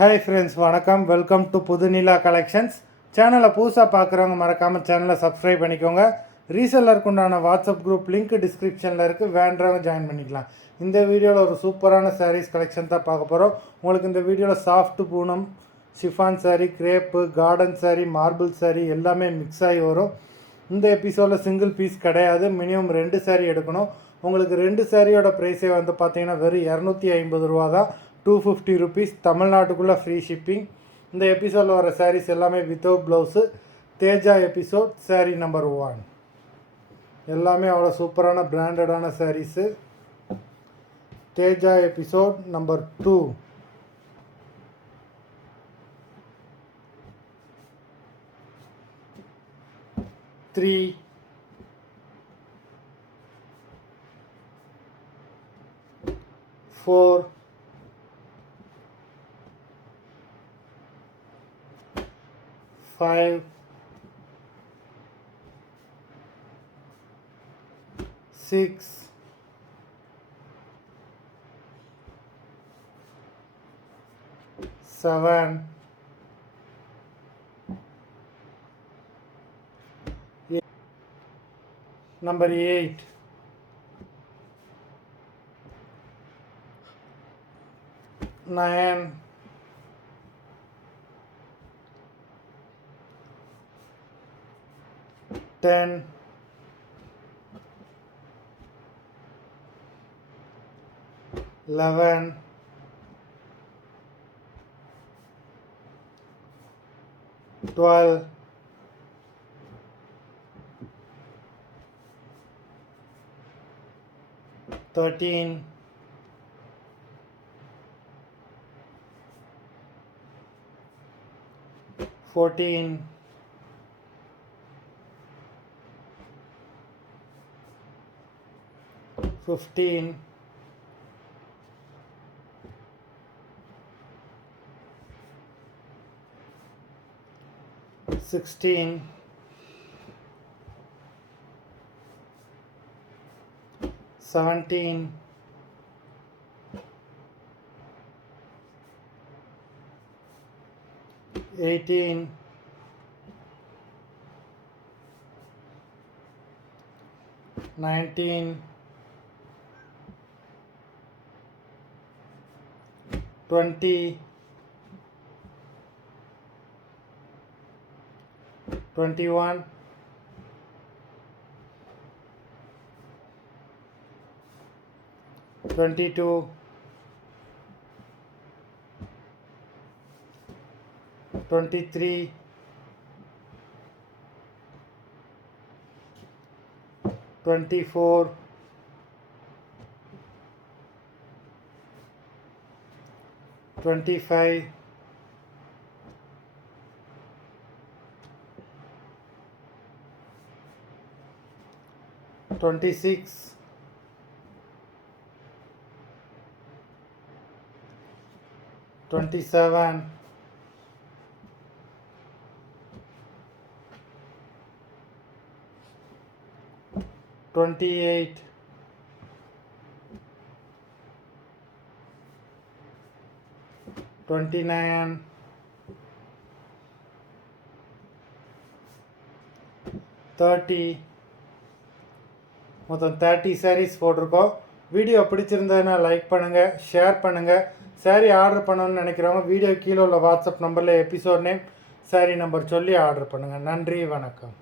Hi friends, வணக்கம். Welcome to Pudhunila collections. சேனலை புதுசாக பார்க்குறவங்க மறக்காமல் சேனலை சப்ஸ்கிரைப் பண்ணிக்கோங்க. ரீசெல்லருக்கு உண்டான வாட்ஸ்அப் குரூப் லிங்க் டிஸ்கிரிப்ஷனில் இருக்குது, வேண்டவங்க ஜாயின் பண்ணிக்கலாம். இந்த வீடியோவில் ஒரு சூப்பரான சாரீஸ் கலெக்ஷன் தான் பார்க்க போகிறோம். உங்களுக்கு இந்த வீடியோவில் சாஃப்ட் பூனம், ஷிஃபான் சாரீ, கிரேப்பு, கார்டன் சாரீ, மார்பிள் சாரீ எல்லாமே மிக்ஸ் ஆகி வரும். இந்த எபிசோடில் சிங்கிள் பீஸ் கிடையாது, மினிமம் 2 சாரீ எடுக்கணும். உங்களுக்கு 2 சாரியோட ப்ரைஸே வந்து பார்த்தீங்கன்னா வெறும் 250 ரூபா தான். 250 ருபீஸ், தமிழ்நாட்டுக்குள்ளே ஃப்ரீ ஷிப்பிங். இந்த எபிசோடில் வர சாரீஸ் எல்லாமே வித்தவுட் ப்ளவுஸு. தேஜா எபிசோட் சாரீ நம்பர் 1 எல்லாமே அவ்வளோ சூப்பரான பிராண்டடான சாரீஸு. தேஜா எபிசோட் நம்பர் 2 3 4 5 6 7 number 8 9 10 11 12 13 14 15 16 17 18 19 20 21 22 23 24 25 26 27 28 29 30 மொத்தம் 30 சாரீஸ் போட்டிருக்கோம். வீடியோ பிடிச்சிருந்ததுன்னா லைக் பண்ணுங்கள், ஷேர் பண்ணுங்கள். சாரீ ஆர்டர் பண்ணணும்னு நினைக்கிறவங்க வீடியோ கீழே உள்ள வாட்ஸ்அப் நம்பரில் எபிசோட் நேம், சாரீ நம்பர் சொல்லி ஆர்டர் பண்ணுங்கள். நன்றி, வணக்கம்.